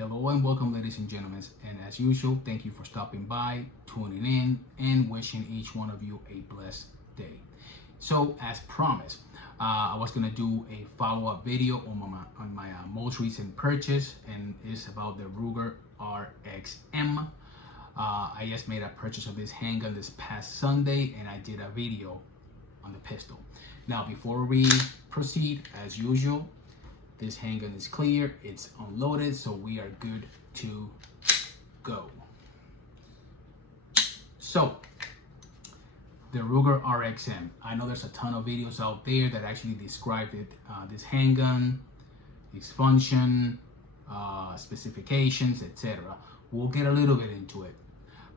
Hello and welcome, ladies and gentlemen. And as usual, thank you for stopping by, tuning in, and wishing each one of you a blessed day. So, as promised, I was gonna do a follow-up video on my most recent purchase, and it's about the Ruger RXM. I just made a purchase of this handgun this past Sunday, and I did a video on the pistol. Now, before we proceed, as usual, this handgun is clear, it's unloaded, so we are good to go. So, the Ruger RXM. I know there's a ton of videos out there that actually describe it, this handgun, its function, specifications, etc. We'll get a little bit into it.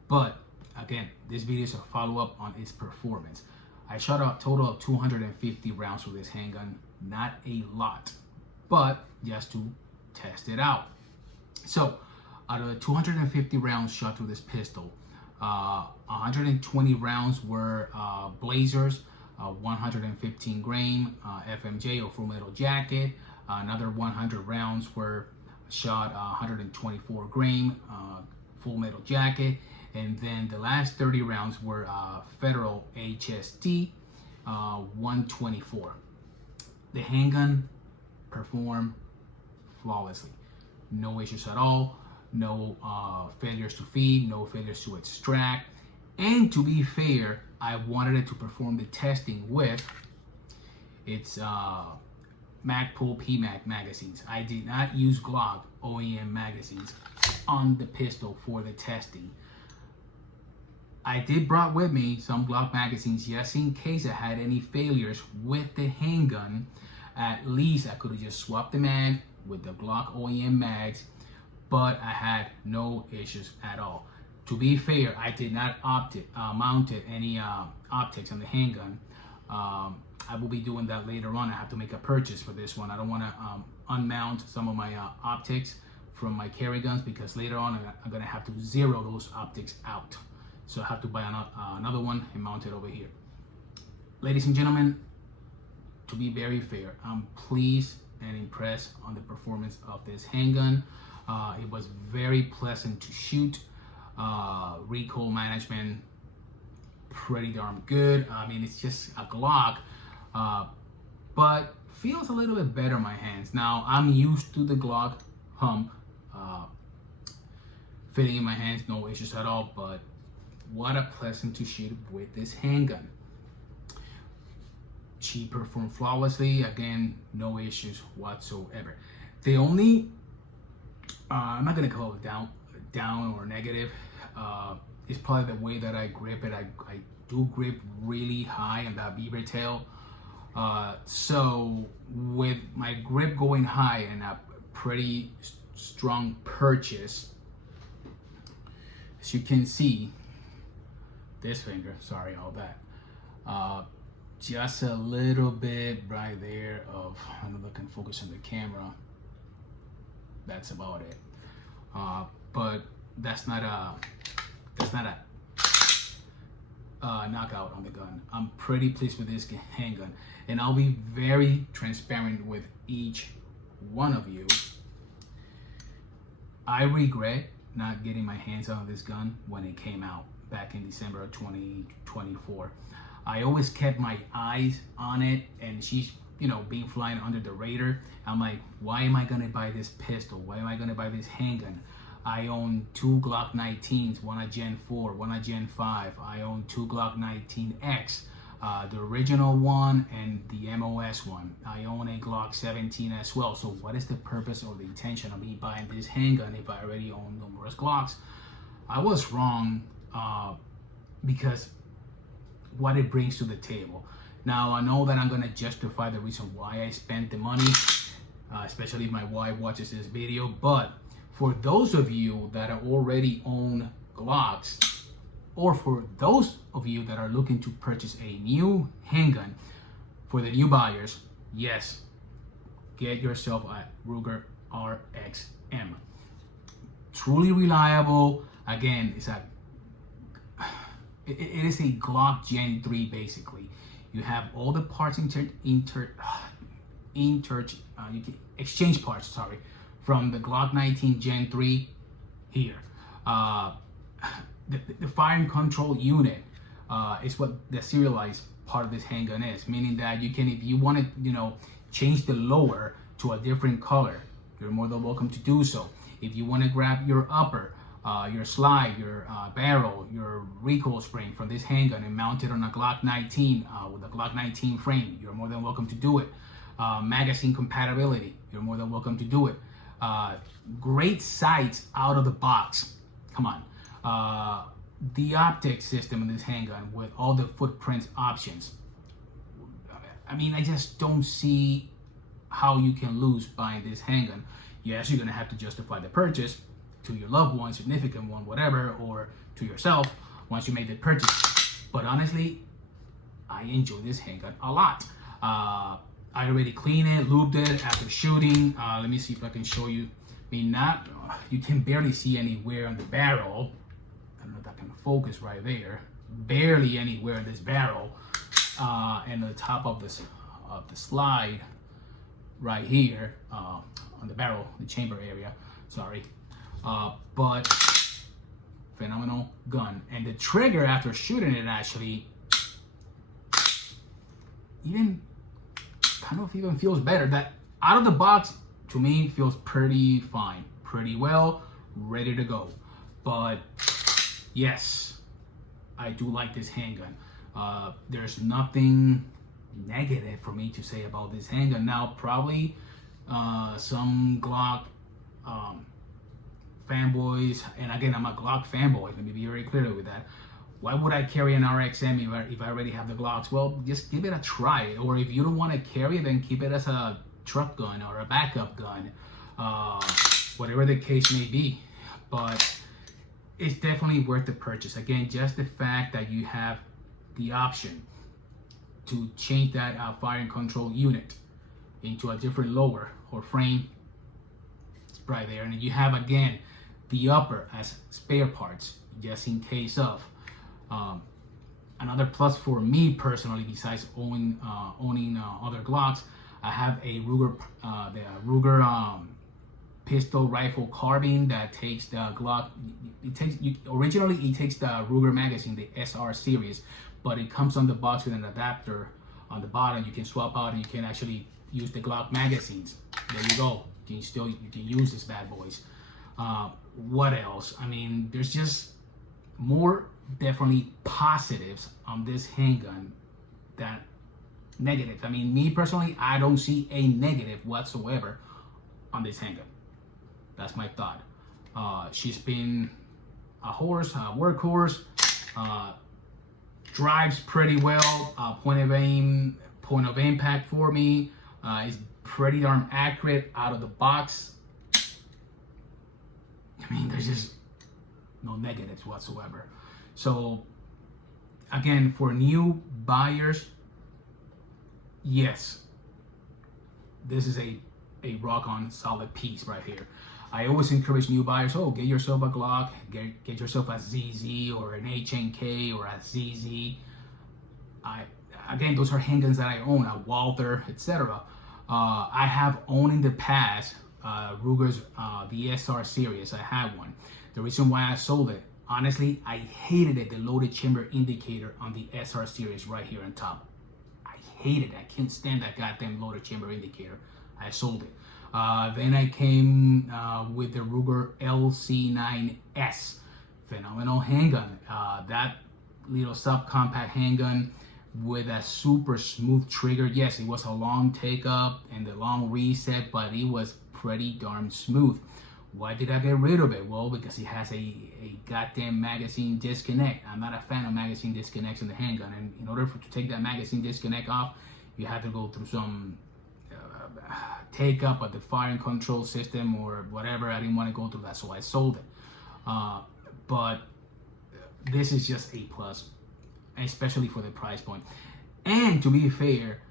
But, again, this video is a follow-up on its performance. I shot a total of 250 rounds with this handgun, not a lot, but just to test it out. So out of the 250 rounds shot through this pistol, 120 rounds were blazers, 115 grain FMJ or full metal jacket. Another 100 rounds were shot 124 grain full metal jacket. And then the last 30 rounds were Federal HST 124. The handgun performed flawlessly. No issues at all. No failures to feed, no failures to extract. And to be fair, I wanted it to perform the testing with its Magpul PMAG magazines. I did not use Glock OEM magazines on the pistol for the testing. I did brought with me some Glock magazines just in case I had any failures with the handgun. At least I could have just swapped the mag with the Glock OEM mags, but I had no issues at all. To be fair, I did not mounted any optics on the handgun. I will be doing that later on. I have to make a purchase for this one. I don't want to unmount some of my optics from my carry guns because later on I'm going to have to zero those optics out. So I have to buy another one and mount it over here. Ladies and gentlemen, to be very fair, I'm pleased and impressed on the performance of this handgun. It was very pleasant to shoot. Recoil management, pretty darn good. I mean, it's just a Glock, but feels a little bit better in my hands. Now, I'm used to the Glock hump fitting in my hands, no issues at all, but what a pleasant to shoot with this handgun. She performed flawlessly. Again, no issues whatsoever. The only, I'm not gonna call it down or negative. It's probably the way that I grip it. I do grip really high on that beaver tail. So with my grip going high and a pretty strong purchase, as you can see, this finger, sorry, all that. Just a little bit right there of, I don't know if I can focus on the camera. That's about it. But that's not a knockout on the gun. I'm pretty pleased with this handgun, and I'll be very transparent with each one of you. I regret not getting my hands on this gun when it came out back in December of 2024. I always kept my eyes on it, and she's, being flying under the radar. I'm like, why am I gonna buy this pistol? Why am I gonna buy this handgun? I own two Glock 19s, one a Gen 4, one a Gen 5. I own two Glock 19X, the original one and the MOS one. I own a Glock 17 as well. So what is the purpose or the intention of me buying this handgun if I already own numerous Glocks? I was wrong because what it brings to the table. Now, I know that I'm gonna justify the reason why I spent the money, especially if my wife watches this video, but for those of you that already own Glocks, or for those of you that are looking to purchase a new handgun, for the new buyers, yes, get yourself a Ruger RXM. Truly reliable. Again, it is a Glock Gen 3 basically. You have all the parts exchange parts, sorry, from the Glock 19 Gen 3 here. The firing control unit is what the serialized part of this handgun is, meaning that you can, if you want to, change the lower to a different color, you're more than welcome to do so. If you want to grab your upper, your slide, your barrel, your recoil spring from this handgun and mount it on a Glock 19 with a Glock 19 frame, you're more than welcome to do it. Magazine compatibility, you're more than welcome to do it. Great sights out of the box. Come on. The optic system in this handgun with all the footprints options. I mean, I just don't see how you can lose buying this handgun. Yes, you're gonna have to justify the purchase to your loved one, significant one, whatever, or to yourself once you made the purchase. But honestly, I enjoy this handgun a lot. I already cleaned it, lubed it after shooting. Let me see if I can show you. I mean, you can barely see any wear on the barrel. I don't know if that can focus right there. Barely any wear in this barrel. And the top of the slide right here on the barrel, the chamber area. Sorry. But phenomenal gun. And the trigger after shooting it actually even feels better. That out of the box to me feels pretty fine, pretty well, ready to go. But yes, I do like this handgun. There's nothing negative for me to say about this handgun. Now, probably some Glock fanboys, and again, I'm a Glock fanboy, let me be very clear with that. Why would I carry an RXM if I already have the Glocks? Well, just give it a try. Or if you don't want to carry it, then keep it as a truck gun or a backup gun, whatever the case may be. But it's definitely worth the purchase. Again, just the fact that you have the option to change that firing control unit into a different lower or frame, it's right there. And you have, again, the upper as spare parts, just in case of. Another plus for me personally, besides owning other Glocks, I have a Ruger pistol rifle carbine that takes the Glock. Originally it takes the Ruger magazine, the SR series, but it comes on the box with an adapter on the bottom. You can swap out and you can actually use the Glock magazines. There you go. You can use this bad boys. What else? I mean, there's just more definitely positives on this handgun than negatives. I mean, me personally, I don't see a negative whatsoever on this handgun. That's my thought. She's been a workhorse, drives pretty well, point of impact for me, is pretty darn accurate out of the box. I mean, there's just no negatives whatsoever. So again, for new buyers, yes, this is a rock on solid piece right here. I always encourage new buyers, get yourself a Glock, get yourself a ZZ or an HNK or a ZZ. Again, those are handguns that I own, a Walther, etc. I have owned in the past Ruger's the SR series. I had one. The reason why I sold it, honestly, I hated it, the loaded chamber indicator on the SR series right here on top. I hated it. I can't stand that goddamn loaded chamber indicator. I sold it. Then I came with the Ruger LC9S. Phenomenal handgun. That little subcompact handgun with a super smooth trigger. Yes, it was a long take up and the long reset, but it was pretty darn smooth. Why did I get rid of it? Well, because it has a goddamn magazine disconnect. I'm not a fan of magazine disconnects in the handgun, and in order to take that magazine disconnect off, you have to go through some take up of the firing control system or whatever. I didn't want to go through that, so I sold it. But this is just a plus, especially for the price point. And to be fair,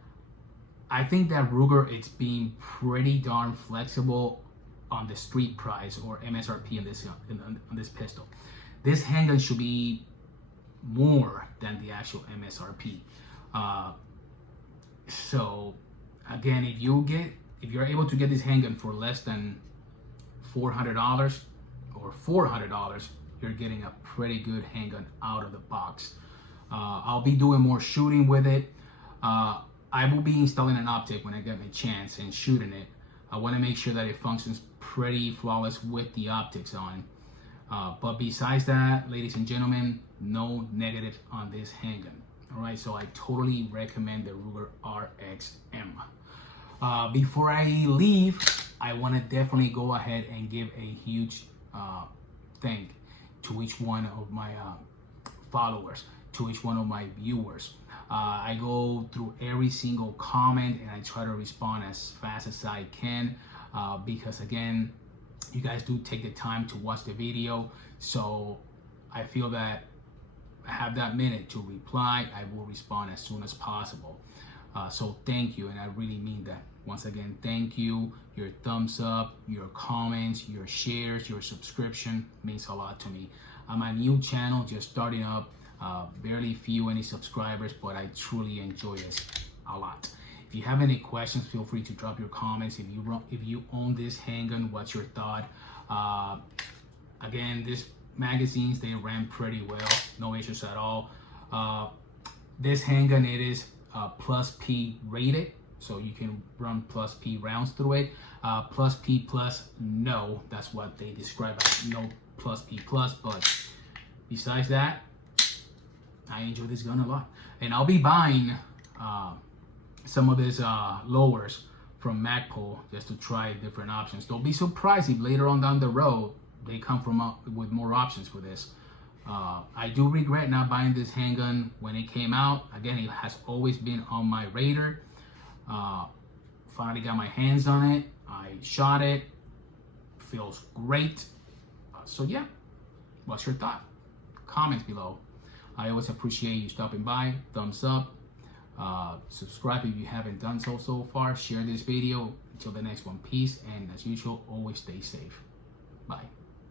I think that Ruger, it's being pretty darn flexible on the street price or MSRP on this pistol. This handgun should be more than the actual MSRP. So again, if you're able to get this handgun for less than $400 or $400, you're getting a pretty good handgun out of the box. I'll be doing more shooting with it. I will be installing an optic when I get my chance and shooting it. I want to make sure that it functions pretty flawless with the optics on. But besides that, ladies and gentlemen, no negative on this handgun. All right, so I totally recommend the Ruger RXM. Before I leave, I want to definitely go ahead and give a huge thank to each one of my followers, to each one of my viewers. I go through every single comment and I try to respond as fast as I can because again, you guys do take the time to watch the video, so I feel that I have that minute to reply. I will respond as soon as possible. So thank you, and I really mean that. Once again, thank you. Your thumbs up, your comments, your shares, your subscription means a lot to me. I'm a new channel, just starting up, barely any subscribers, but I truly enjoy this a lot. If you have any questions, feel free to drop your comments. If you own this handgun, what's your thought? Again, these magazines, they ran pretty well, no issues at all. This handgun, it is plus P rated, so you can run plus P rounds through it. Plus P plus, no, that's what they describe as no plus P plus. But besides that, I enjoy this gun a lot, and I'll be buying some of these lowers from Magpul just to try different options. Don't be surprised if later on down the road they come from with more options for this. I do regret not buying this handgun when it came out. Again, it has always been on my radar. Finally got my hands on it. I shot it. Feels great. So yeah, what's your thought? Comments below. I always appreciate you stopping by. Thumbs up. Subscribe if you haven't done so far. Share this video. Until the next one, peace, and as usual, always stay safe. Bye.